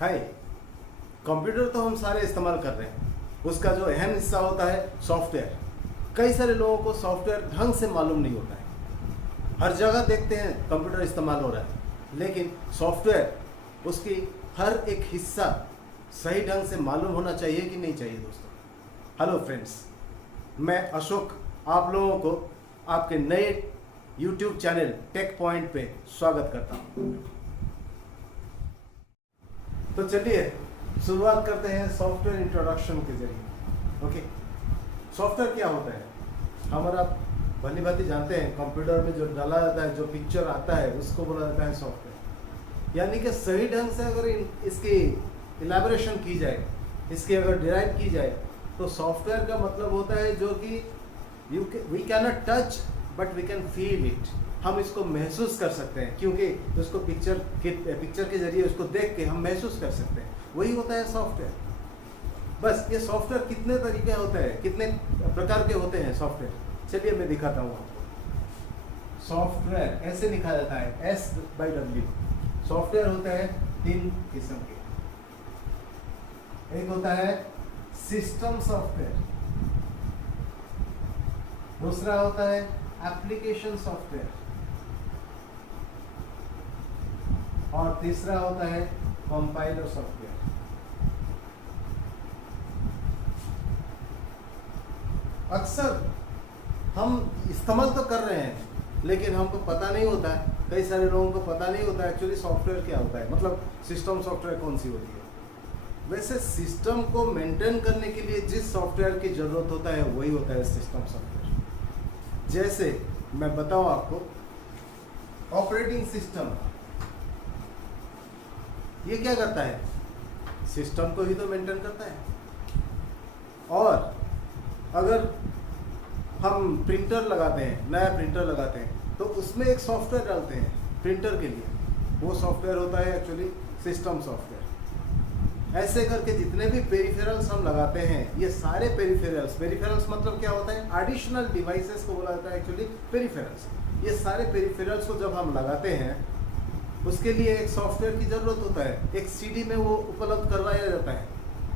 हाय। Computer तो हम सारे इस्तेमाल कर रहे हैं, उसका जो अहम हिस्सा होता है सॉफ्टवेयर। कई सारे लोगों को सॉफ्टवेयर ढंग से मालूम नहीं होता है। हर जगह देखते हैं कंप्यूटर इस्तेमाल हो रहा है, लेकिन सॉफ्टवेयर उसकी हर एक हिस्सा सही ढंग से मालूम होना चाहिए कि नहीं चाहिए दोस्तों। हेलो फ्रेंड्स, मैं अशोक आप लोगों को आपके नए YouTube चैनल टेक पॉइंट पे स्वागत करता हूँ। तो चलिए शुरुआत करते हैं सॉफ्टवेयर इंट्रोडक्शन के जरिए। ओके, सॉफ्टवेयर क्या होता है? हमारा भली भांति जानते हैं, कंप्यूटर में जो डाला जाता है, जो पिक्चर आता है, उसको बोला जाता है सॉफ्टवेयर। यानी कि सही ढंग से अगर इसकी इलेबोरेशन की जाए, इसकी अगर डिराइव की जाए, तो सॉफ्टवेयर का मतलब होता है जो कि we can not touch but we can feel it. हम इसको महसूस कर सकते हैं, क्योंकि उसको पिक्चर के जरिए उसको देख के हम महसूस कर सकते हैं। वही होता है सॉफ्टवेयर। बस ये सॉफ्टवेयर कितने तरीके होते हैं, कितने प्रकार के होते हैं सॉफ्टवेयर, चलिए मैं दिखाता हूँ आपको। सॉफ्टवेयर ऐसे लिखा जाता है SW। सॉफ्टवेयर होते हैं 3 किस्म के। एक होता है सिस्टम सॉफ्टवेयर, दूसरा होता है एप्लीकेशन सॉफ्टवेयर, और तीसरा होता है कंपाइलर सॉफ्टवेयर। अक्सर हम इस्तेमाल तो कर रहे हैं, लेकिन हमको पता नहीं होता है, कई सारे लोगों को पता नहीं होता है एक्चुअली सॉफ्टवेयर क्या होता है, मतलब सिस्टम सॉफ्टवेयर कौन सी होती है। वैसे सिस्टम को मेंटेन करने के लिए जिस सॉफ्टवेयर की जरूरत होता है वही होता है सिस्टम सॉफ्टवेयर। जैसे मैं बताऊं आपको, ऑपरेटिंग सिस्टम ये क्या करता है? सिस्टम को ही तो मेंटेन करता है। और अगर हम प्रिंटर लगाते हैं, नया प्रिंटर लगाते हैं, तो उसमें एक सॉफ्टवेयर डालते हैं प्रिंटर के लिए, वो सॉफ्टवेयर होता है एक्चुअली सिस्टम सॉफ्टवेयर। ऐसे करके जितने भी पेरिफेरल्स हम लगाते हैं, ये सारे पेरिफेरल्स मतलब क्या होता है? एडिशनल डिवाइसेस को बोला जाता है एक्चुअली पेरिफेरल्स। ये सारे पेरिफेरल्स को जब हम लगाते हैं, उसके लिए एक सॉफ्टवेयर की जरूरत होता है, एक CD में वो उपलब्ध करवाया जाता है,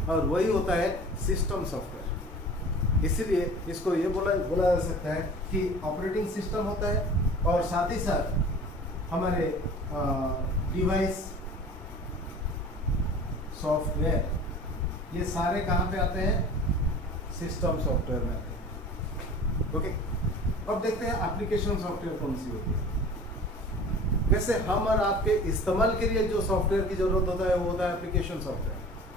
और वही होता है सिस्टम सॉफ्टवेयर। इसीलिए इसको ये बोला जा सकता है कि ऑपरेटिंग सिस्टम होता है, और साथ ही साथ हमारे डिवाइस सॉफ्टवेयर, ये सारे कहाँ पे आते हैं? सिस्टम सॉफ्टवेयर में आते हैं। ओके, अब देखते हैं एप्लीकेशन सॉफ्टवेयर कौन सी होती है। वैसे हम और आपके इस्तेमाल के लिए जो सॉफ्टवेयर की जरूरत होता है वो होता है एप्लीकेशन सॉफ्टवेयर।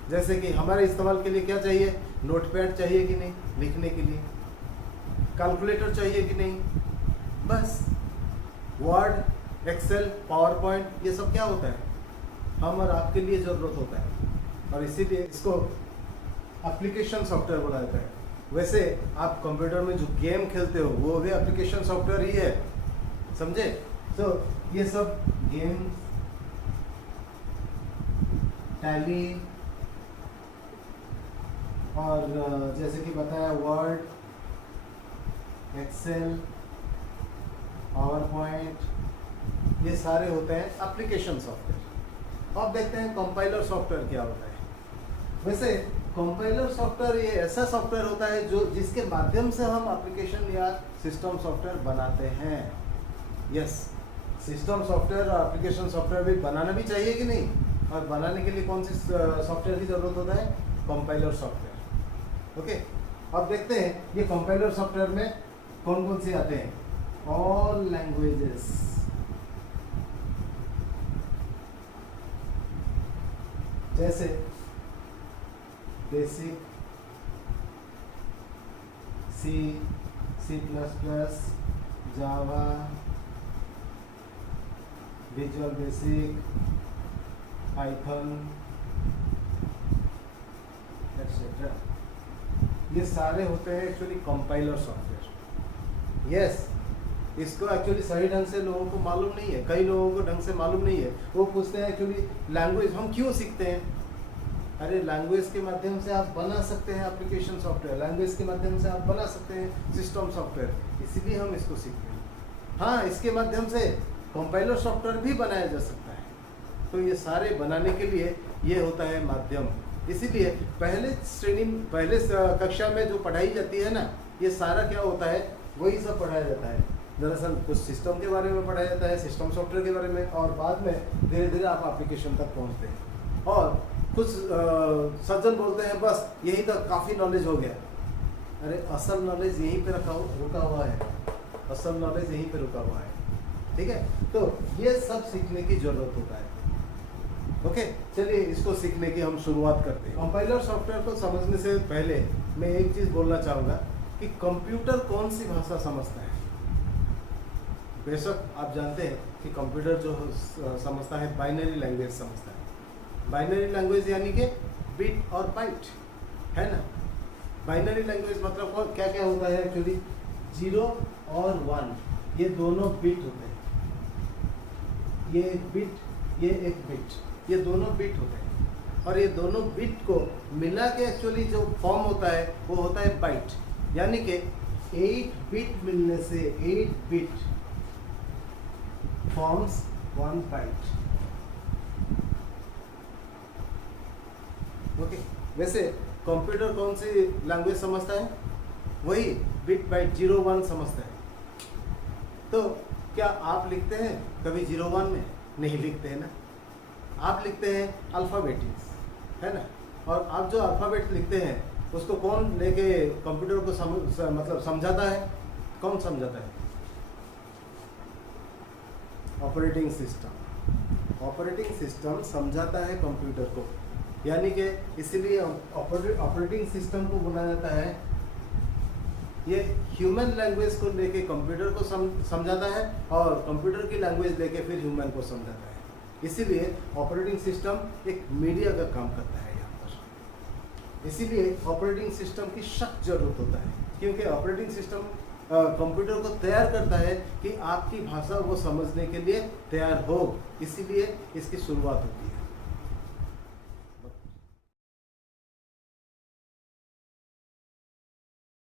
जैसे कि हमारे इस्तेमाल के लिए क्या चाहिए? नोटपैड चाहिए कि नहीं लिखने के लिए, कैलकुलेटर चाहिए कि नहीं, बस वर्ड, एक्सेल, पावर पॉइंट, ये सब क्या होता है? हम और आपके लिए जरूरत होता है, और इसीलिए इसको एप्लीकेशन सॉफ्टवेयर बोला जाता है। वैसे आप कंप्यूटर में जो गेम खेलते हो वो भी एप्लीकेशन सॉफ्टवेयर ही है, समझे? तो ये सब गेम, टैली, और जैसे कि बताया वर्ड, एक्सेल, पावर पॉइंट, ये सारे होते हैं एप्लीकेशन सॉफ्टवेयर। अब देखते हैं कंपाइलर सॉफ्टवेयर क्या होता है। वैसे कंपाइलर सॉफ्टवेयर ये ऐसा सॉफ्टवेयर होता है जो जिसके माध्यम से हम एप्लीकेशन या सिस्टम सॉफ्टवेयर बनाते हैं। यस, सिस्टम सॉफ्टवेयर और एप्लीकेशन सॉफ्टवेयर भी बनाना भी चाहिए कि नहीं? और बनाने के लिए कौन सी सॉफ्टवेयर की जरूरत होता है? Compiler software. ओके, अब देखते हैं ये कंपाइलर सॉफ्टवेयर में कौन कौन से आते हैं। ऑल लैंग्वेजेस, जैसे बेसिक, C++, जावा, विजुअल बेसिक, पाइथन, एक्सेट्रा, ये सारे होते हैं एक्चुअली कंपाइलर सॉफ्टवेयर। यस, इसको एक्चुअली सही ढंग से लोगों को मालूम नहीं है, कई लोगों को ढंग से मालूम नहीं है। वो पूछते हैं एक्चुअली लैंग्वेज हम क्यों सीखते हैं? अरे लैंग्वेज के माध्यम से आप बना सकते हैं एप्लीकेशन सॉफ्टवेयर, लैंग्वेज के माध्यम से आप बना सकते हैं सिस्टम सॉफ्टवेयर, इसीलिए हम इसको सीखते हैं। हाँ, इसके माध्यम से कंपाइलर सॉफ्टवेयर भी बनाया जा सकता है, तो ये सारे बनाने के लिए ये होता है माध्यम। इसीलिए पहले कक्षा में जो पढ़ाई जाती है ना, ये सारा क्या होता है, वही सब पढ़ाया जाता है। दरअसल कुछ सिस्टम के बारे में पढ़ाया जाता है, सिस्टम सॉफ्टवेयर के बारे में, और बाद में धीरे धीरे आप एप्लीकेशन तक पहुंचते हैं। और कुछ सज्जन बोलते हैं बस यही तो काफ़ी नॉलेज हो गया। अरे असल नॉलेज यहीं पे रुका हुआ है, असल नॉलेज यहीं पे रुका हुआ है। ठीक है, तो ये सब सीखने की जरूरत होता है। ओके, चलिए इसको सीखने की हम शुरुआत करते हैं। कंपाइलर सॉफ्टवेयर को समझने से पहले मैं एक चीज़ बोलना चाहूँगा कि कंप्यूटर कौन सी भाषा समझता है। बेशक आप जानते हैं कि कंप्यूटर जो समझता है बाइनरी लैंग्वेज समझता है। बाइनरी लैंग्वेज यानी कि बिट और बाइट, है ना। बाइनरी लैंग्वेज मतलब क्या क्या होता है एक्चुअली, 0 और 1 ये दोनों बिट होते हैं। ये एक बिट, ये एक बिट, ये दोनों बिट होते हैं। और ये दोनों बिट को मिला के एक्चुअली जो फॉर्म होता है वो होता है बाइट। यानी कि 8 बिट मिलने से 8 बिट फॉर्म्स 1 बाइट। ओके, वैसे कंप्यूटर कौन सी लैंग्वेज समझता है, वही बिट बाइट 0-1 समझता है। तो क्या आप लिखते हैं कभी 0-1 में? नहीं लिखते हैं ना, आप लिखते हैं अल्फ़ाबेटिक्स, है ना। और आप जो अल्फ़ाबेट लिखते हैं उसको कौन लेके कंप्यूटर को मतलब समझाता है, कौन समझाता है? Operating system. ऑपरेटिंग सिस्टम समझाता है कंप्यूटर को, यानी कि इसीलिए ऑपरेटिंग सिस्टम को बोला जाता है, ये ह्यूमन लैंग्वेज को लेके कंप्यूटर को समझाता है और कंप्यूटर की लैंग्वेज लेके फिर ह्यूमन को समझाता है। इसीलिए ऑपरेटिंग सिस्टम एक मीडिया का काम करता है यहाँ पर। इसीलिए ऑपरेटिंग सिस्टम की सख्त जरूरत होता है, क्योंकि ऑपरेटिंग सिस्टम कंप्यूटर को तैयार करता है कि आपकी भाषा वो समझने के लिए तैयार हो, इसीलिए इसकी शुरुआत होती है।